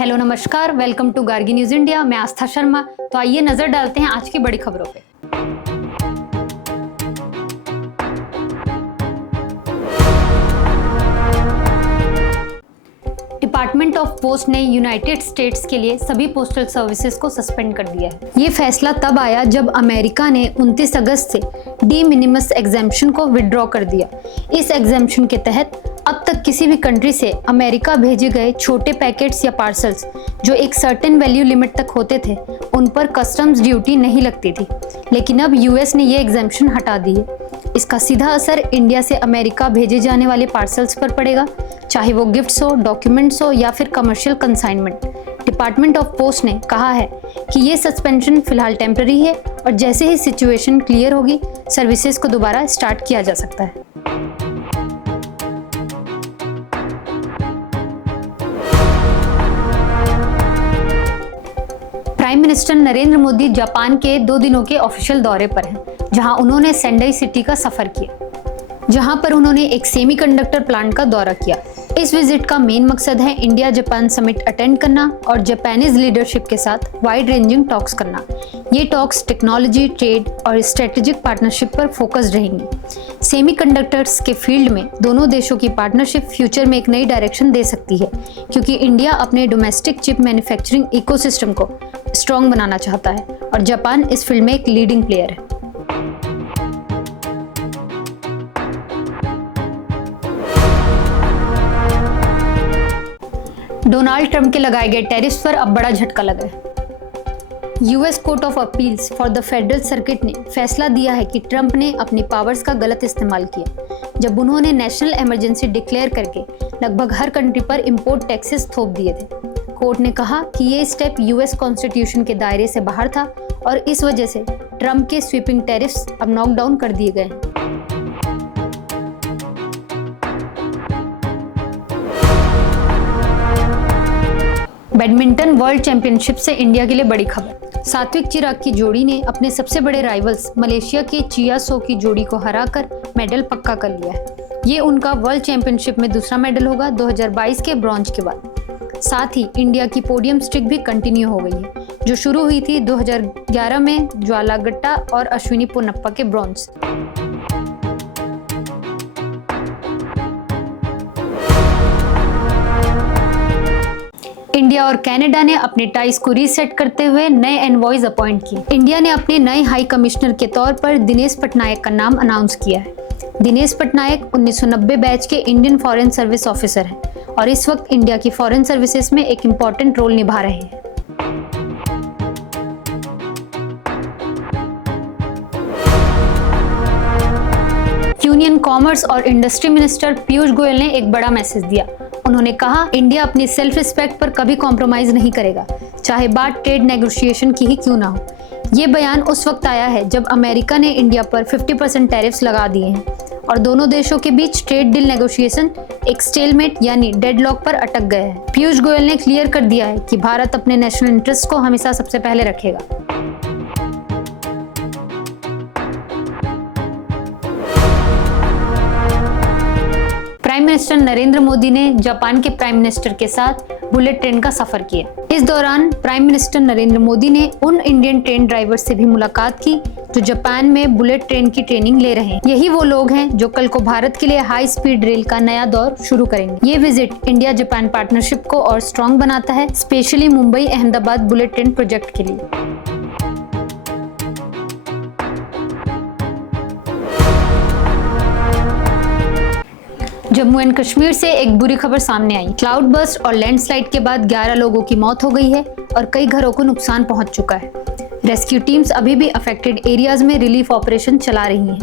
Hello नमस्कार, welcome to Gargi news India. मैं आस्था शर्मा। तो आइए नजर डालते हैं आज की बड़ी खबरों पे। डिपार्टमेंट ऑफ पोस्ट ने यूनाइटेड स्टेट्स के लिए सभी पोस्टल सर्विसेज को सस्पेंड कर दिया है। ये फैसला तब आया जब अमेरिका ने 29 अगस्त से डी मिनिमस एग्जेम्पशन को विड्रॉ कर दिया। इस एग्जेम्पशन के तहत अब तक किसी भी कंट्री से अमेरिका भेजे गए छोटे पैकेट्स या पार्सल्स जो एक सर्टेन वैल्यू लिमिट तक होते थे, उन पर कस्टम्स ड्यूटी नहीं लगती थी। लेकिन अब यूएस ने ये एग्जेम्पशन हटा दी है। इसका सीधा असर इंडिया से अमेरिका भेजे जाने वाले पार्सल्स पर पड़ेगा, चाहे वो गिफ्ट्स हो, डॉक्यूमेंट्स हो या फिर commercial consignment. Department of post ने कहा है कि ये सस्पेंशन फिलहाल टेम्पररी है और जैसे ही सिचुएशन क्लियर होगी सर्विसेज को दोबारा स्टार्ट किया जा सकता है। Prime minister Narendra Modi Japan के 2 दिनों के ऑफिशियल दौरे पर हैं, जहां उन्होंने सेंडाई सिटी का सफर किया, जहां पर उन्होंने एक सेमीकंडक्टर प्लांट का दौरा किया। इस विजिट का मेन मकसद है इंडिया जापान समिट अटेंड करना और जापानीज लीडरशिप के साथ वाइड रेंजिंग टॉक्स करना। ये टॉक्स टेक्नोलॉजी, ट्रेड और स्ट्रेटेजिक पार्टनरशिप पर फोकस रहेंगी। सेमीकंडक्टर्स के फील्ड में दोनों देशों की पार्टनरशिप फ्यूचर में एक नई डायरेक्शन दे सकती है, क्योंकि इंडिया अपने डोमेस्टिक चिप मैन्युफैक्चरिंग इकोसिस्टम को स्ट्रॉन्ग बनाना चाहता है और जापान इस फील्ड में एक लीडिंग प्लेयर है। डोनाल्ड ट्रंप के लगाए गए टैरिफ्स पर अब बड़ा झटका लगा है। US court of appeals for the federal circuit ने फैसला दिया है कि ट्रंप ने अपनी पावर्स का गलत इस्तेमाल किया जब उन्होंने नेशनल इमरजेंसी डिक्लेयर करके लगभग हर कंट्री पर इंपोर्ट टैक्सेस थोप दिए थे। कोर्ट ने कहा कि ये स्टेप यूएस कॉन्स्टिट्यूशन के दायरे से बाहर था और इस वजह से ट्रंप के स्वीपिंग टैरिफ्स अब नॉकडाउन कर दिए गए हैं। बैडमिंटन वर्ल्ड चैंपियनशिप से इंडिया के लिए बड़ी खबर। सात्विक चिराग की जोड़ी ने अपने सबसे बड़े राइवल्स मलेशिया के चिया सो की जोड़ी को हराकर मेडल पक्का कर लिया है। ये उनका वर्ल्ड चैंपियनशिप में दूसरा मेडल होगा 2022 के ब्रॉन्ज के बाद। साथ ही इंडिया की पोडियम स्ट्रिक भी कंटिन्यू हो गई है, जो शुरू हुई थी 2011 में ज्वाला गट्टा और अश्विनी पोनप्पा के ब्रॉन्ज। इंडिया और कनाडा ने अपने टाइज को रीसेट करते हुए नए एनवॉयज अपॉइंट किए। इंडिया ने अपने नए हाई कमिश्नर के तौर पर दिनेश पटनायक का नाम अनाउंस किया है। दिनेश पटनायक 1990 बैच के इंडियन फॉरेन सर्विस ऑफिसर हैं और इस वक्त इंडिया की फॉरेन सर्विसेज में एक इम्पॉर्टेंट रोल निभा रहे हैं। यूनियन कॉमर्स और इंडस्ट्री मिनिस्टर पीयूष गोयल ने एक बड़ा मैसेज दिया। उन्होंने कहा, इंडिया अपनी सेल्फ रिस्पेक्ट पर कभी कॉम्प्रोमाइज नहीं करेगा, चाहे बात ट्रेड नेगोशिएशन की ही क्यों ना हो। ये बयान उस वक्त आया है जब अमेरिका ने इंडिया पर 50% टैरिफ्स लगा दिए हैं और दोनों देशों के बीच ट्रेड डील नेगोशिएशन एक स्टेलमेट यानी डेडलॉक पर अटक गए हैं। पीयूष गोयल ने क्लियर कर दिया है कि भारत अपने नेशनल इंटरेस्ट को हमेशा सबसे पहले रखेगा। प्राइम मिनिस्टर नरेंद्र मोदी ने जापान के प्राइम मिनिस्टर के साथ बुलेट ट्रेन का सफर किया। इस दौरान प्राइम मिनिस्टर नरेंद्र मोदी ने उन इंडियन ट्रेन ड्राइवर्स से भी मुलाकात की जो जापान में बुलेट ट्रेन की ट्रेनिंग ले रहे हैं। यही वो लोग हैं जो कल को भारत के लिए हाई स्पीड रेल का नया दौर शुरू करेंगे। ये विजिट इंडिया जापान पार्टनरशिप को और स्ट्रॉन्ग बनाता है, specially Mumbai Ahmedabad bullet train project के लिए। जम्मू एंड कश्मीर से एक बुरी खबर सामने आई। क्लाउड बर्स्ट और लैंडस्लाइड के बाद 11 लोगों की मौत हो गई है और कई घरों को नुकसान पहुंच चुका है। रेस्क्यू टीम्स अभी भी अफेक्टेड एरियाज में रिलीफ ऑपरेशन चला रही हैं।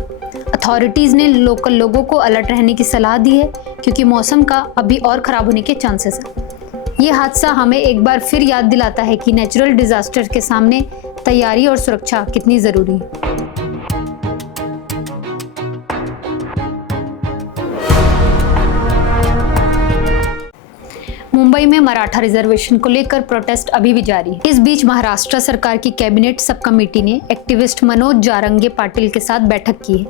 अथॉरिटीज ने लोकल लोगों को अलर्ट रहने की सलाह दी है, क्योंकि मौसम का अभी और खराब होने के चांसेस है। ये हादसा हमें एक बार फिर याद दिलाता है कि नेचुरल डिजास्टर के सामने तैयारी और सुरक्षा कितनी जरूरी है। मुंबई में मराठा रिजर्वेशन को लेकर प्रोटेस्ट अभी भी जारी है। इस बीच महाराष्ट्र सरकार की कैबिनेट सब कमेटी ने एक्टिविस्ट मनोज जारंगे पाटिल के साथ बैठक की है।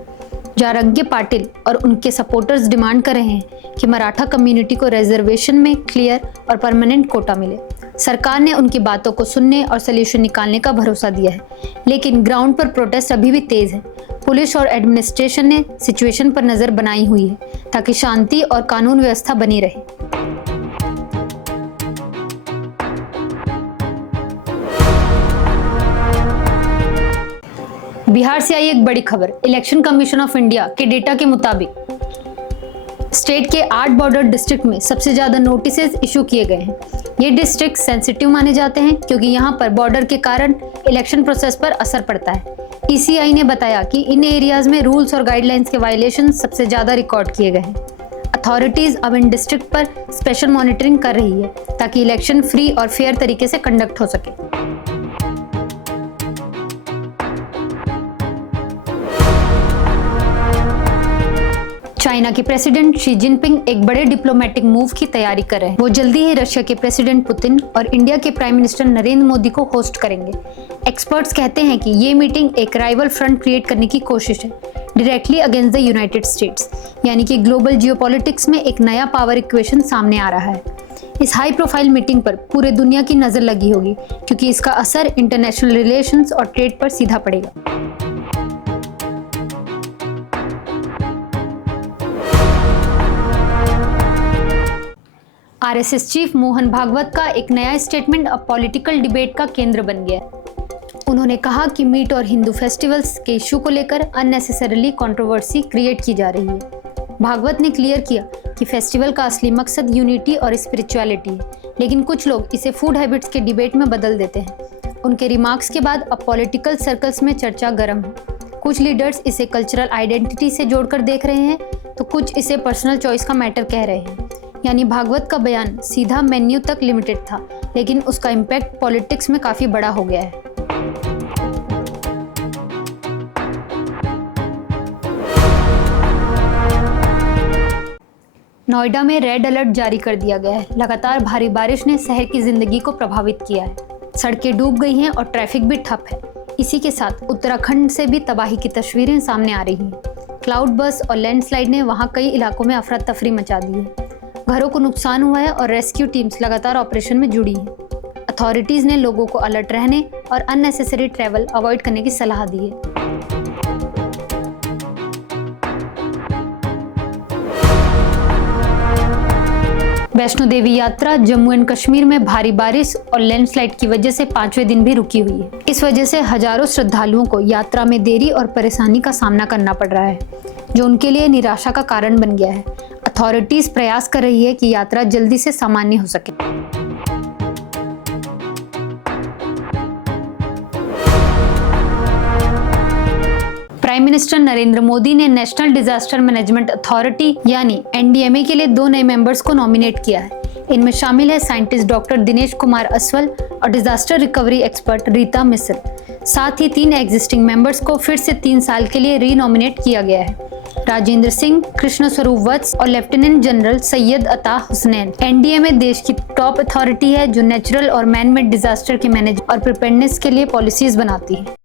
जारंगे पाटिल और उनके सपोर्टर्स डिमांड कर रहे हैं कि मराठा कम्युनिटी को रिजर्वेशन में क्लियर और परमानेंट कोटा मिले। सरकार ने उनकी बातों को सुनने और सॉल्यूशन निकालने का भरोसा दिया है, लेकिन ग्राउंड पर प्रोटेस्ट अभी भी तेज है। पुलिस और एडमिनिस्ट्रेशन ने सिचुएशन पर नजर बनाई हुई है ताकि शांति और कानून व्यवस्था बनी रहे। बिहार से आई एक बड़ी खबर। इलेक्शन कमीशन ऑफ इंडिया के डेटा के मुताबिक स्टेट के 8 बॉर्डर डिस्ट्रिक्ट में सबसे ज्यादा नोटिसेस इशू किए गए हैं। ये डिस्ट्रिक्ट सेंसिटिव माने जाते हैं क्योंकि यहाँ पर बॉर्डर के कारण इलेक्शन प्रोसेस पर असर पड़ता है। ECI ने बताया कि इन एरियाज में रूल्स और गाइडलाइंस के वायलेशन सबसे ज्यादा रिकॉर्ड किए गए हैं। अथॉरिटीज अब इन डिस्ट्रिक्ट पर स्पेशल मॉनिटरिंग कर रही है ताकि इलेक्शन फ्री और फेयर तरीके से कंडक्ट हो सके। चाइना के प्रेसिडेंट शी जिनपिंग एक बड़े डिप्लोमेटिक मूव की तैयारी कर रहे हैं। वो जल्दी ही रशिया के प्रेसिडेंट पुतिन और इंडिया के प्राइम मिनिस्टर नरेंद्र मोदी को होस्ट करेंगे। एक्सपर्ट्स कहते हैं कि ये मीटिंग एक राइवल फ्रंट क्रिएट करने की कोशिश है, directly against the United states, यानी कि ग्लोबल जियोपॉलिटिक्स में एक नया पावर इक्वेशन सामने आ रहा है। इस हाई प्रोफाइल मीटिंग पर पूरे दुनिया की नजर लगी होगी क्योंकि इसका असर इंटरनेशनल रिलेशंस और ट्रेड पर सीधा पड़ेगा। RSS चीफ मोहन भागवत का एक नया स्टेटमेंट अब पॉलिटिकल डिबेट का केंद्र बन गया है। उन्होंने कहा कि मीट और हिंदू फेस्टिवल्स के इशू को लेकर अननेसेसरीली कंट्रोवर्सी क्रिएट की जा रही है। भागवत ने क्लियर किया कि फेस्टिवल का असली मकसद यूनिटी और स्पिरिचुअलिटी है, लेकिन कुछ लोग इसे फूड हैबिट्स के डिबेट में बदल देते हैं। उनके रिमार्क्स के बाद अब पॉलिटिकल सर्कल्स में चर्चा गर्म है। कुछ लीडर्स इसे कल्चरल आइडेंटिटी से जोड़कर देख रहे हैं तो कुछ इसे पर्सनल चॉइस का मैटर कह रहे हैं। यानी भागवत का बयान सीधा मेन्यू तक लिमिटेड था, लेकिन उसका इम्पैक्ट पॉलिटिक्स में काफी बड़ा हो गया है। नोएडा में रेड अलर्ट जारी कर दिया गया है। लगातार भारी बारिश ने शहर की जिंदगी को प्रभावित किया है। सड़कें डूब गई हैं और ट्रैफिक भी ठप है। इसी के साथ उत्तराखंड से भी तबाही की तस्वीरें सामने आ रही हैं। क्लाउड बर्स्ट और लैंडस्लाइड ने वहां कई इलाकों में अफरा तफरी मचा दी है। घरों को नुकसान हुआ है और रेस्क्यू टीम्स लगातार ऑपरेशन में जुड़ी हैं। अथॉरिटीज ने लोगों को अलर्ट रहने और अननेसेसरी ट्रैवल अवॉइड करने की सलाह दी है। वैष्णो देवी यात्रा जम्मू एंड कश्मीर में भारी बारिश और लैंडस्लाइड की वजह से 5वें दिन भी रुकी हुई है। इस वजह से हजारों श्रद्धालुओं को यात्रा में देरी और परेशानी का सामना करना पड़ रहा है, जो उनके लिए निराशा का कारण बन गया है। अथॉरिटीज प्रयास कर रही है कि यात्रा जल्दी से सामान्य हो सके। प्राइम मिनिस्टर नरेंद्र मोदी ने नेशनल डिजास्टर मैनेजमेंट अथॉरिटी यानी NDMA के लिए 2 नए मेंबर्स को नॉमिनेट किया है। इनमें शामिल है साइंटिस्ट डॉक्टर दिनेश कुमार अस्वल और डिजास्टर रिकवरी एक्सपर्ट रीता मिसल। साथ ही 3 एग्जिस्टिंग मेंबर्स को फिर से 3 साल के लिए रीनॉमिनेट किया गया है। राजेंद्र सिंह, कृष्ण स्वरूप वत्स और लेफ्टिनेंट जनरल सैयद अता हुसैन। NDMA देश की टॉप अथॉरिटी है जो नेचुरल और मैन मेड डिजास्टर के मैनेज और प्रिपेयर्डनेस के लिए पॉलिसीज बनाती है।